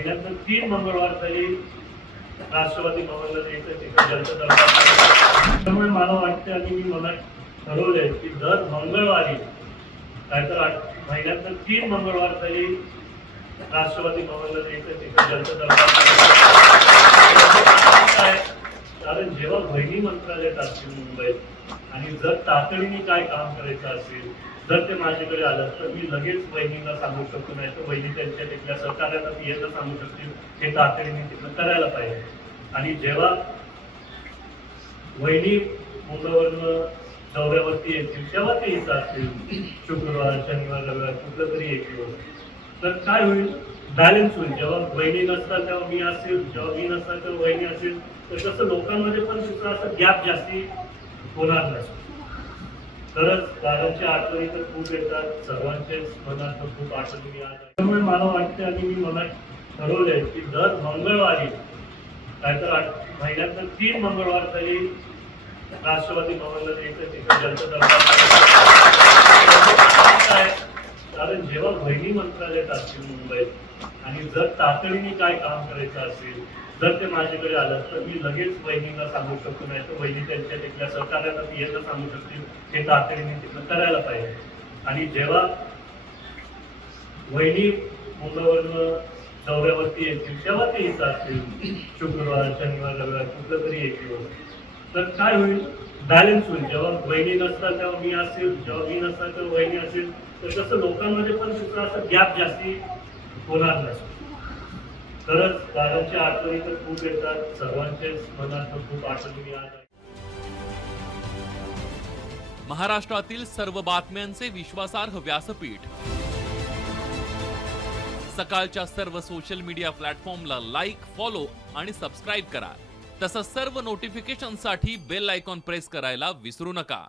महिन्यातून 3 मंगळवार तरी राष्ट्रवादी भवनला जायचं तिकडे जनता दरबार. त्यामुळे मला वाटतं आणि मी मनात ठरवलंय की दर मंगळवारी नाहीतर महिन्यातून 3 मंगळवार तरी राष्ट्रवादी भवनला जायचं तिकडे जनता दरबार. कारण जेव्हा वहिनी मंत्रालयात असतील मुंबईत आणि जर तातडीने काय काम करायचं असेल जर ते माझ्याकडे आलं तर मी लगेच वहिनीला सांगू शकतो, नाही तर वहिनी त्यांच्या तिथल्या सहकार्याला यायला सांगू शकतील हे तातडीने तिथं करायला पाहिजे. आणि जेव्हा वहिनी मुंबईवरनं दौऱ्यावरती येतील तेव्हा ते इथं असतील शुक्रवार शनिवार रविवार कुठलं तरी येतील तर काय होईल बॅलन्स होईल. जेव्हा वहिनी नसतात तेव्हा मी असेल, जेव्हा मी नसतात तेव्हा वहिनी असेल, तर कसं लोकांमध्ये पण सुद्धा असं गॅप जास्ती होणार नाही. तरच दादांची आठवणी तर खूप येतात, सर्वांचेच मनात खूप आठवणी आज. त्यामुळे मला वाटतं आणि मी मनात ठरवलंय की दर मंगळवारी नाहीतर महिन्यातून 3 मंगळवार तरी राष्ट्रवादी भवनला जायचं तिकडे जनता दरबार. कारण जेव्हा वहिनी मंत्रालयात असतील मुंबईत आणि जर तातडीने काय काम करायचं असेल जर ते माझ्याकडे आलं तर मी लगेच वहिनीला सांगू शकतो, नाही तर वहिनी त्यांच्या तिथल्या सहकार्याला यायला सांगू शकतील हे तातडीने तिथं करायला पाहिजे. आणि जेव्हा वहिनी मुंबईवरनं दौऱ्यावरती येतील तेव्हा ते इथं असतील शुक्रवार शनिवार रविवार कुठलं तरी येतील तर काय होईल बॅलन्स होईल. जेव्हा वहिनी नसतात तेव्हा मी असेल, जेव्हा मी नसतात तेव्हा वहिनी असेल, तर कसं लोकांमध्ये पण सुद्धा असं गॅप जास्ती होणार नाही. तरच दादांची आठवणी तर खूप येतात, सर्वांचेच मनात खूप आठवणी आज. महाराष्ट्रातील सर्व बातम्यांचे विश्वासार्ह व्यासपीठ सकाळच्या सर्व सोशल मीडिया प्लॅटफॉर्मला लाईक, फॉलो आणि सबस्क्राईब करा. तसंच सर्व नोटिफिकेशनसाठी बेल आयकॉन प्रेस करायला विसरू नका.